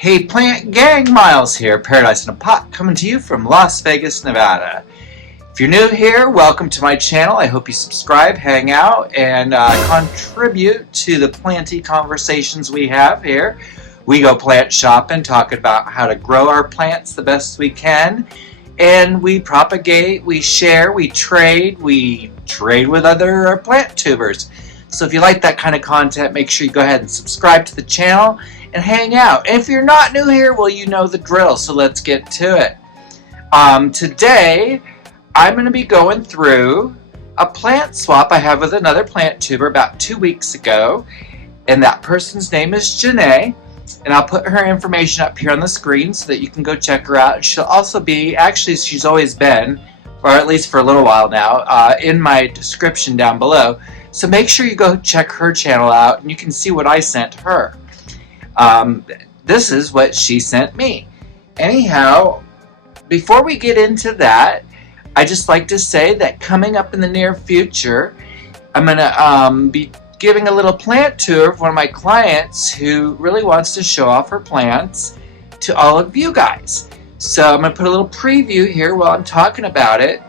Hey Plant Gang, Miles here, Paradise in a Pot, coming to you from Las Vegas, Nevada. If you're new here, welcome to my channel. I hope you subscribe, hang out, and contribute to the planty conversations we have here. We go plant shopping, talking about how to grow our plants the best we can, and we propagate, we share, we trade with other plant tubers. So if you like that kind of content, make sure you go ahead and subscribe to the channel and hang out. And if you're not new here, well, you know the drill, so let's get to it. Today, I'm going to be going through a plant swap I have with another plant tuber about 2 weeks ago, and that person's name is Janeé, and I'll put her information up here on the screen so that you can go check her out. She'll also be, actually she's always been, or at least for a little while now, in my description down below. So make sure you go check her channel out and you can see what I sent her. This is what she sent me. Anyhow, before we get into that, I just like to say that coming up in the near future, I'm going to be giving a little plant tour of one of my clients who really wants to show off her plants to all of you guys. So I'm going to put a little preview here while I'm talking about it.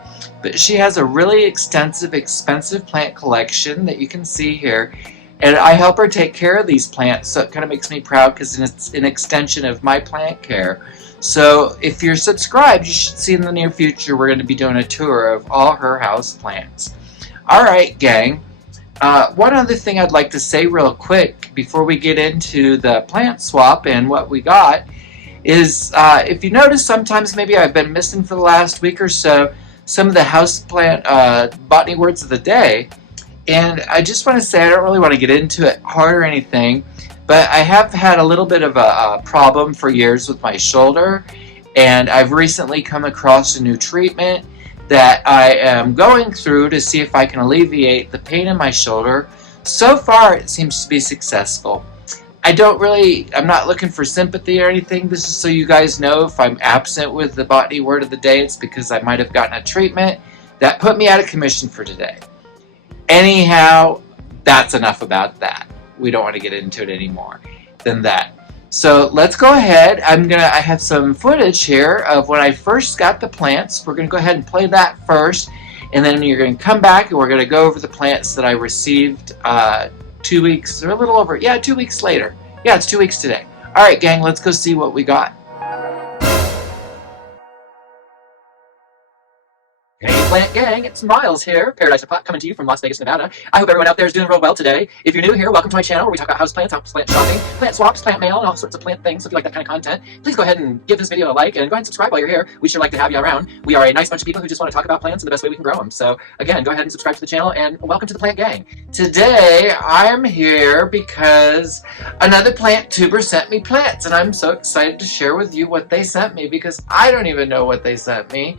But she has a really extensive, expensive plant collection that you can see here. And I help her take care of these plants, so it kind of makes me proud because it's an extension of my plant care. So if you're subscribed, you should see in the near future we're going to be doing a tour of all her house plants. Alright, gang. One other thing I'd like to say real quick before we get into the plant swap and what we got is if you notice, sometimes maybe I've been missing for the last week or so some of the houseplant botany words of the day. And I just want to say, I don't really want to get into it hard or anything, but I have had a little bit of a problem for years with my shoulder, and I've recently come across a new treatment that I am going through to see if I can alleviate the pain in my shoulder. So far, it seems to be successful. I'm not looking for sympathy or anything. This is so you guys know if I'm absent with the botany word of the day, it's because I might have gotten a treatment that put me out of commission for today. Anyhow, that's enough about that. We don't want to get into it anymore than that. So let's go ahead. I have some footage here of when I first got the plants. We're going to go ahead and play that first, and then you're going to come back and we're going to go over the plants that I received 2 weeks, or a little over, 2 weeks later. Yeah, it's 2 weeks today. All right, gang, let's go see what we got. Hey Plant Gang, it's Miles here, Paradise in a Pot, coming to you from Las Vegas, Nevada. I hope everyone out there is doing real well today. If you're new here, welcome to my channel where we talk about houseplants, houseplant shopping, plant swaps, plant mail, and all sorts of plant things. So if you like that kind of content, please go ahead and give this video a like and go ahead and subscribe while you're here. We sure like to have you around. We are a nice bunch of people who just want to talk about plants and the best way we can grow them. So again, go ahead and subscribe to the channel and welcome to the Plant Gang. Today, I'm here because another plant tuber sent me plants, and I'm so excited to share with you what they sent me because I don't even know what they sent me.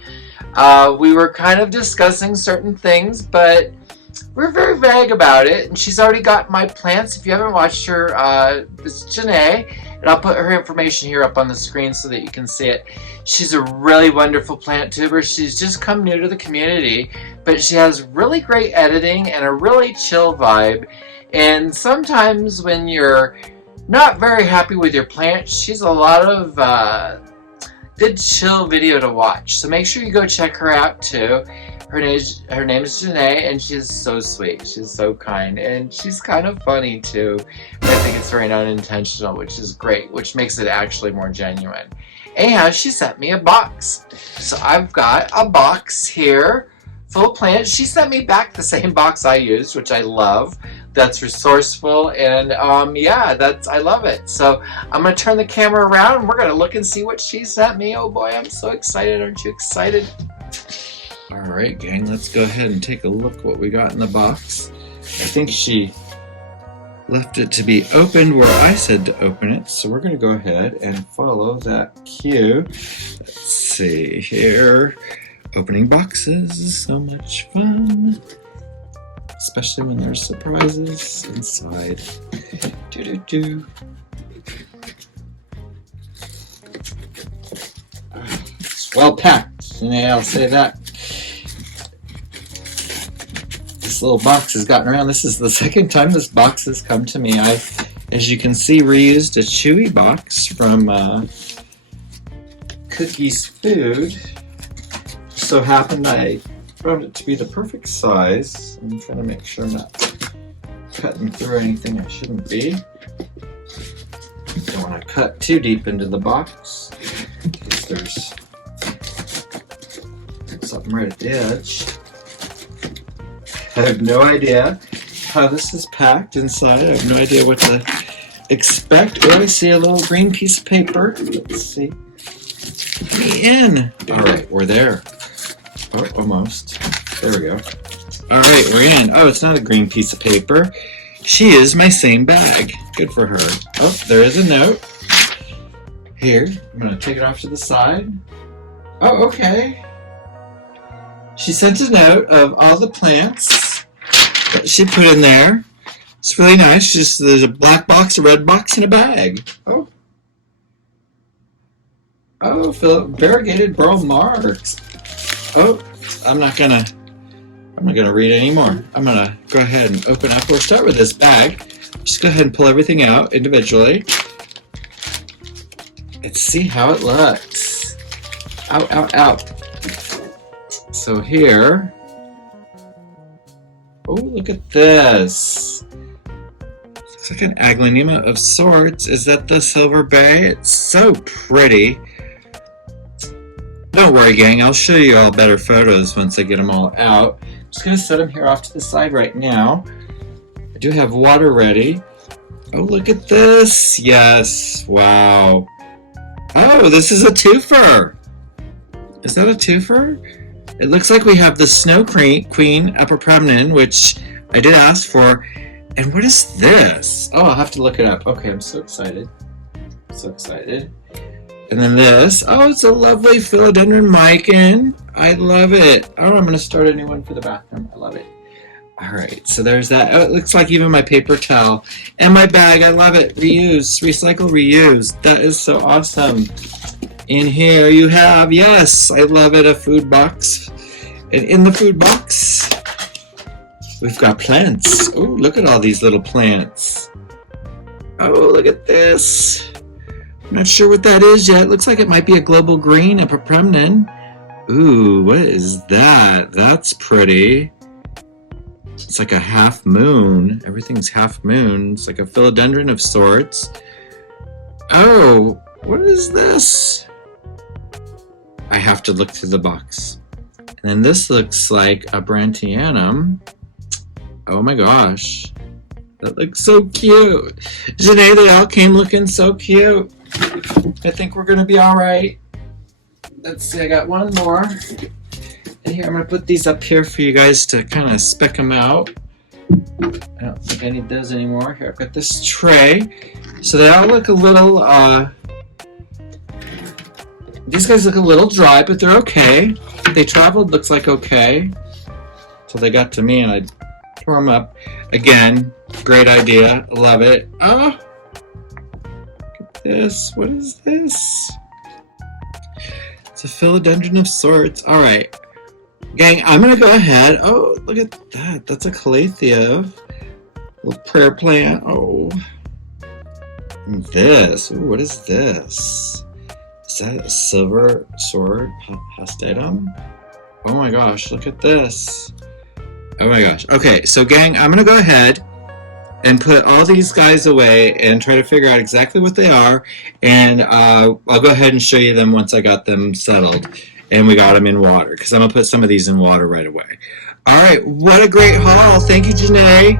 We were kind of discussing certain things, but we're very vague about it, and she's already got my plants. If you haven't watched her, it's Janeé, and I'll put her information here up on the screen so that you can see it. She's a really wonderful plant tuber. She's just come new to the community, but she has really great editing and a really chill vibe, and sometimes when you're not very happy with your plant, she's a lot of good chill video to watch. So make sure you go check her out too. Her name is Janeé, and she's so sweet. She's so kind, and she's kind of funny too. I think it's very unintentional, which is great, which makes it actually more genuine. Anyhow, she sent me a box. So I've got a box here full of plants. She sent me back the same box I used, which I love. That's resourceful, and I love it. So I'm going to turn the camera around and we're going to look and see what she sent me. Oh boy, I'm so excited. Aren't you excited? Alright gang, let's go ahead and take a look what we got in the box. I think she left it to be opened where I said to open it, so we're going to go ahead and follow that cue. Let's see here. Opening boxes is so much fun. Especially when there's surprises inside. It's well packed, I'll say that. This little box has gotten around. This is the second time this box has come to me. I, as you can see, reused a Chewy box from Cookie's Food. So happened I found it to be the perfect size. I'm trying to make sure I'm not cutting through anything I shouldn't be. Don't want to cut too deep into the box because there's something right at the edge. I have no idea how this is packed inside. I have no idea what to expect. Oh, I see a little green piece of paper. Let's see. Let me in. All right, we're there. Oh, almost. There we go. All right, we're in. Oh, it's not a green piece of paper. She is my same bag. Good for her. Oh, there is a note. Here, I'm going to take it off to the side. Oh, okay. She sent a note of all the plants that she put in there. It's really nice. Just there's a black box, a red box, and a bag. Oh. Oh, variegated burl marks. Oh, I'm not gonna read anymore. I'm gonna go ahead and open up. We'll start with this bag. Just go ahead and pull everything out individually. Let's see how it looks. Ow, ow, ow. So here. Oh, look at this. Looks like an aglaonema of sorts. Is that the silver bay? It's so pretty. Don't worry, gang. I'll show you all better photos once I get them all out. I'm just going to set them here off to the side right now. I do have water ready. Oh, look at this. Yes. Wow. Oh, this is a twofer. Is that a twofer? It looks like we have the Snow Queen Upper Promenade, which I did ask for. And what is this? Oh, I'll have to look it up. Okay, I'm so excited. So excited. And then this. Oh, it's a lovely philodendron mican. I love it. Oh, I'm going to start a new one for the bathroom. I love it. All right, so there's that. Oh, it looks like even my paper towel. And my bag. I love it. Reuse. Recycle, reuse. That is so awesome. In here you have, yes, I love it, a food box. And in the food box, we've got plants. Oh, look at all these little plants. Oh, look at this. I'm not sure what that is yet. Looks like it might be a global green, a promenade. Ooh, what is that? That's pretty. It's like a half moon. Everything's half moon. It's like a philodendron of sorts. Oh, what is this? I have to look through the box. And then this looks like a Brantianum. Oh my gosh. That looks so cute. Janeé, they all came looking so cute. I think we're going to be all right. Let's see, I got one more. And here, I'm going to put these up here for you guys to kind of spec them out. I don't think I need those anymore. Here, I've got this tray. So they all look a little, these guys look a little dry, but they're okay. They traveled, looks like okay. So they got to me and I tore them up. Again, great idea. Love it. Oh, look at this. What is this? It's a philodendron of sorts. All right. Gang, I'm going to go ahead. Oh, look at that. That's a calathea. Little prayer plant. Oh. And this. Ooh, what is this? Is that a silver sword hastatum? Oh my gosh, look at this. Oh my gosh. Okay, so gang, I'm going to go ahead and put all these guys away and try to figure out exactly what they are. And I'll go ahead and show you them once I got them settled. And we got them in water, because I'm going to put some of these in water right away. All right, what a great haul. Thank you, Janeé.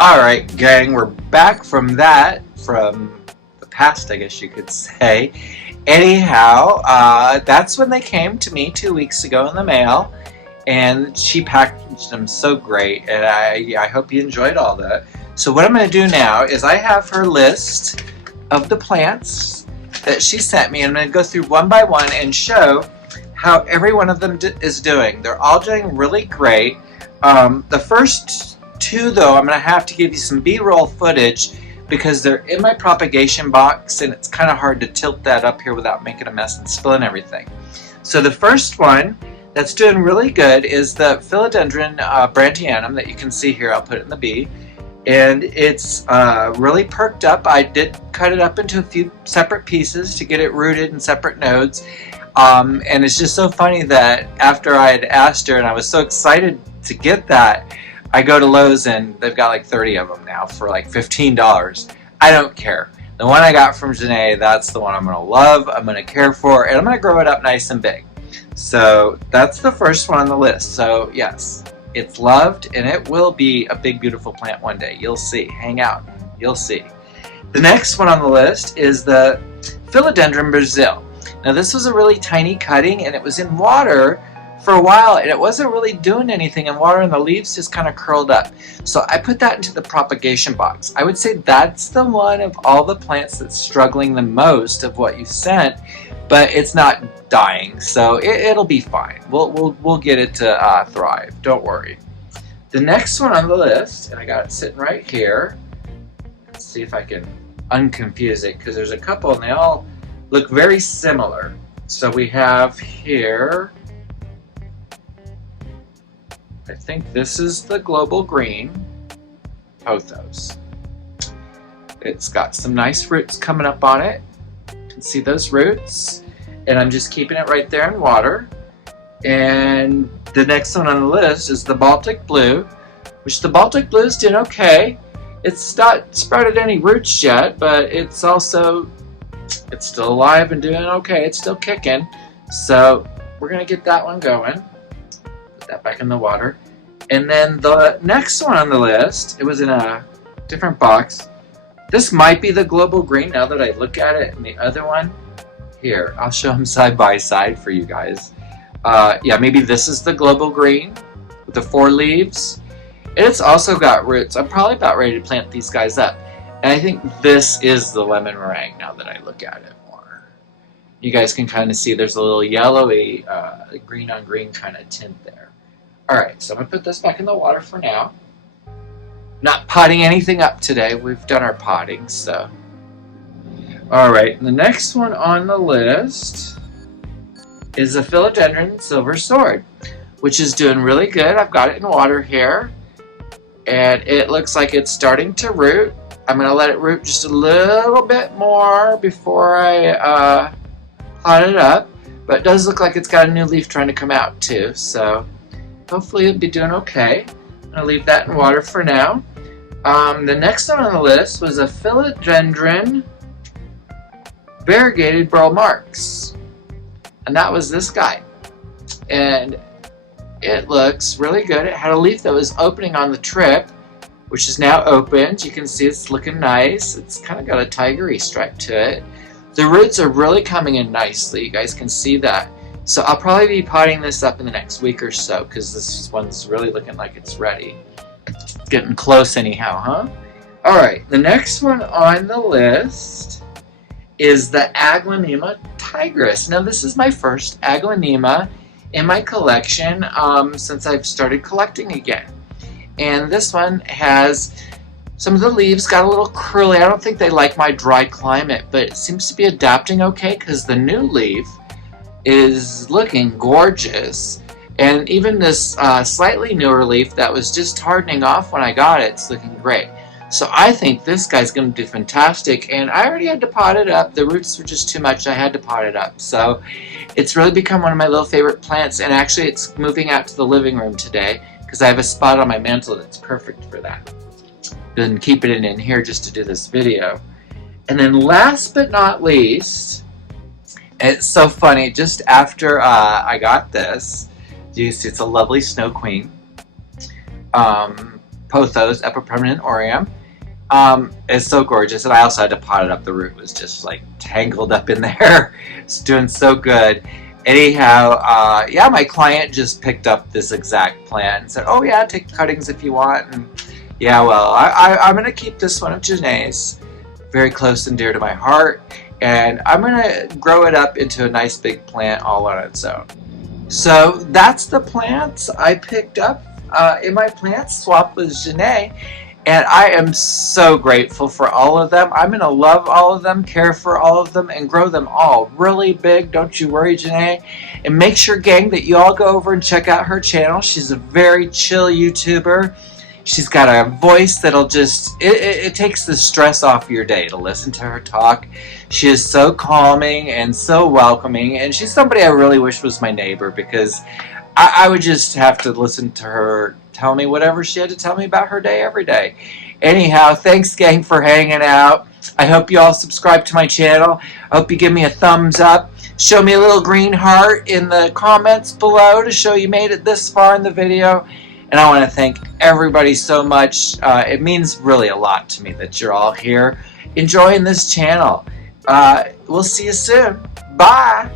All right, gang, we're back from that, from the past, I guess you could say. Anyhow, that's when they came to me 2 weeks ago in the mail, and she packaged them so great, and I hope you enjoyed all that. So what I'm going to do now is I have her list of the plants that she sent me, and I'm going to go through one by one and show how every one of them is doing. They're all doing really great. The first two, though, I'm going to have to give you some B-roll footage because they're in my propagation box, and it's kind of hard to tilt that up here without making a mess and spilling everything. So the first one that's doing really good is the philodendron Brantianum that you can see here. I'll put it in the B. and it's really perked up. I did cut it up into a few separate pieces to get it rooted in separate nodes. And it's just so funny that after I had asked her and I was so excited to get that, I go to Lowe's and they've got like 30 of them now for like $15. I don't care. The one I got from Janeé, that's the one I'm going to love, I'm going to care for, and I'm going to grow it up nice and big. So that's the first one on the list. So yes, it's loved and it will be a big beautiful plant one day. You'll see. Hang out. You'll see. The next one on the list is the Philodendron Brazil. Now this was a really tiny cutting and it was in water for a while and it wasn't really doing anything in water and the leaves just kind of curled up. So I put that into the propagation box. I would say that's the one of all the plants that's struggling the most of what you sent, but it's not dying, so it'll be fine. We'll get it to thrive. Don't worry. The next one on the list, and I got it sitting right here. Let's see if I can unconfuse it because there's a couple and they all look very similar. So we have here, I think this is the global green pothos. It's got some nice roots coming up on it. You can see those roots. And I'm just keeping it right there in water. And the next one on the list is the Baltic Blue, which the Baltic Blue is doing okay. It's not sprouted any roots yet, but it's still alive and doing okay. It's still kicking. So we're going to get that one going. Put that back in the water. And then the next one on the list, it was in a different box. This might be the global green now that I look at it. And the other one, here, I'll show them side by side for you guys. Yeah, maybe this is the global green with the 4 leaves. It's also got roots. I'm probably about ready to plant these guys up. And I think this is the lemon meringue now that I look at it more. You guys can kind of see there's a little yellowy green on green kind of tint there. Alright, so I'm going to put this back in the water for now. Not potting anything up today. We've done our potting, so. Alright, the next one on the list is the Philodendron Silver Sword, which is doing really good. I've got it in water here, and it looks like it's starting to root. I'm going to let it root just a little bit more before I pot it up, but it does look like it's got a new leaf trying to come out too, so hopefully it'll be doing okay. I'm going to leave that in water for now. The next one on the list was a Philodendron Variegated Burl Marks, and that was this guy, and it looks really good. It had a leaf that was opening on the trip, which is now opened. You can see it's looking nice. It's kind of got a tigery stripe to it. The roots are really coming in nicely. You guys can see that. So I'll probably be potting this up in the next week or so because this one's really looking like it's ready. Getting close anyhow, huh? Alright, the next one on the list is the Aglaonema tigris. Now this is my first Aglaonema in my collection since I've started collecting again. And this one has some of the leaves got a little curly. I don't think they like my dry climate, but it seems to be adapting okay because the new leaf is looking gorgeous. And even this slightly newer leaf that was just hardening off when I got it, it's looking great. So I think this guy's going to do fantastic, and I already had to pot it up. The roots were just too much. I had to pot it up. So it's really become one of my little favorite plants, and actually it's moving out to the living room today because I have a spot on my mantle that's perfect for that. Been keeping it in here just to do this video. And then last but not least, it's so funny, just after I got this, you see it's a lovely Snow Queen. Pothos, Epipermanent Aureum. It's so gorgeous, and I also had to pot it up. The root was just like tangled up in there. It's doing so good. Anyhow, yeah, my client just picked up this exact plant and said, oh yeah, take cuttings if you want. And yeah, well, I'm going to keep this one of Janeé's, very close and dear to my heart, and I'm going to grow it up into a nice big plant all on its own. So that's the plants I picked up in my plant swap with Janeé, and I am so grateful for all of them. I'm going to love all of them, care for all of them, and grow them all really big. Don't you worry, Janeé. And make sure, gang, that you all go over and check out her channel. She's a very chill YouTuber, She's got a voice that'll just, it takes the stress off your day to listen to her talk. She is so calming and so welcoming, and she's somebody I really wish was my neighbor, because I would just have to listen to her tell me whatever she had to tell me about her day every day. Anyhow, thanks, gang, for hanging out. I hope you all subscribe to my channel. I hope you give me a thumbs up. Show me a little green heart in the comments below to show you made it this far in the video. And I want to thank everybody so much. It means really a lot to me that you're all here enjoying this channel. We'll see you soon. Bye.